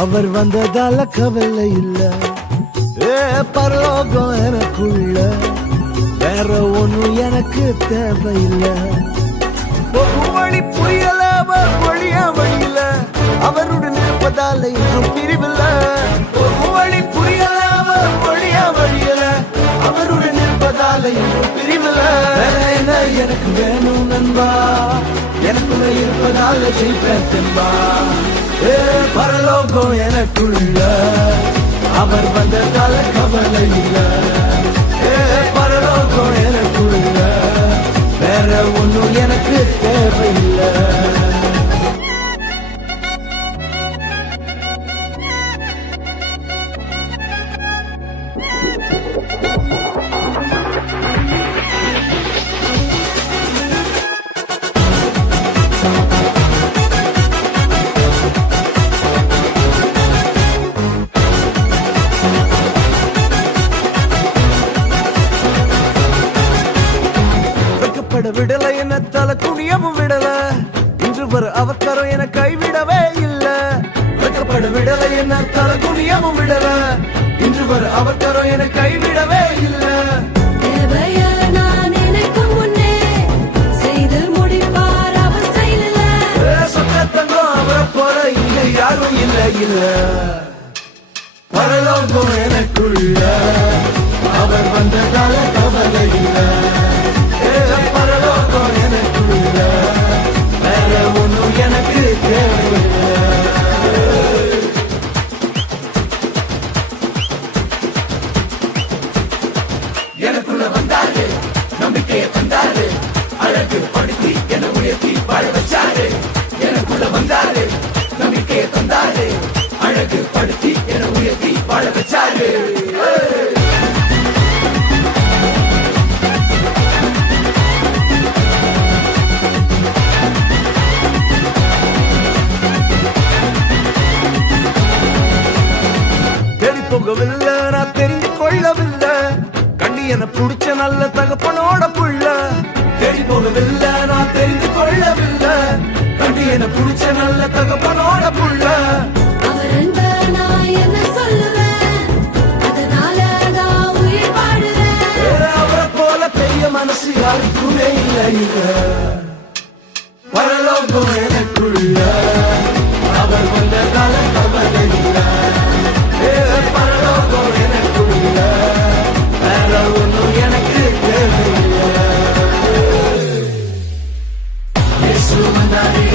அவர் வந்ததால கவலை இல்ல. பரலோகம் எனக்குள்ள வேற ஒண்ணும் எனக்கு தேவையில்லை. வழி புரியல வழியா வழியில அவருடன் இருப்பதால இன்னும் பிரிவில்ல. வழி புரியல வழியா வழியில அவருடன் இருப்பதால இன்னும் பிரிவில்ல. என்ன எனக்கு வேணும் நண்பா, எனக்குள்ள இருப்பதால ஜெயிப்பேன் தெம்பா. பரலோகம் எனக்குள்ள அவர் வந்ததால கவலை இல்ல. பரலோகம் எனக்குள்ள வேற ஒண்ணும் எனக்கு தேவையில்லை. விடல என்ன தலை குனியவும் விடல, இன்று வர அவக்கரம் என கைவிடவே இல்ல. வெட்கப்பட விடல என்ன தலை குனியவும் விடல, இன்று வர அவக்கரம் என கைவிடவே இல்ல. சொத்தங்கம் அவரை போல இங்க யாரும் இல்ல இல்ல. பரலோகம் எனக்குள்ள அவர் வந்ததால கவலை இல்ல. பரலோகம் எனக்குள்ள வேற ஒண்ணும் எனக்கு தேவையில்லை. எனக்குள்ள வந்தாரு, நம்பிக்கையை தந்தாரு, அழகு படுத்தி என உயர்த்தி வாழ வச்சாரு. எனக்குள்ள வந்தாரு, நம்பிக்கையை தந்தாரு, அழகு படுத்தி என உயர்த்தி வாழ வச்சாரு. போகவில்லை நான் தெரிந்து கொள்ளவில்லை, கண்டி என புடிச்ச நல்ல தகப்பனோட புள்ள. தேடி போகவில்லை நான் தெரிந்து கொள்ளவில்லை, கண்டி என புடிச்ச நல்ல தகப்பனோட புள்ள. அவரை போல பெரிய மனசு யாருக்குமே இல்லை. பரலோகம் எனக்குள்ள அவர் வந்ததால கவலை இல்லை. பரலோகம் எனக்குள்ள வேற ஒண்ணும் எனக்கு தேவையில்லை. இயேசு வந்தாரே.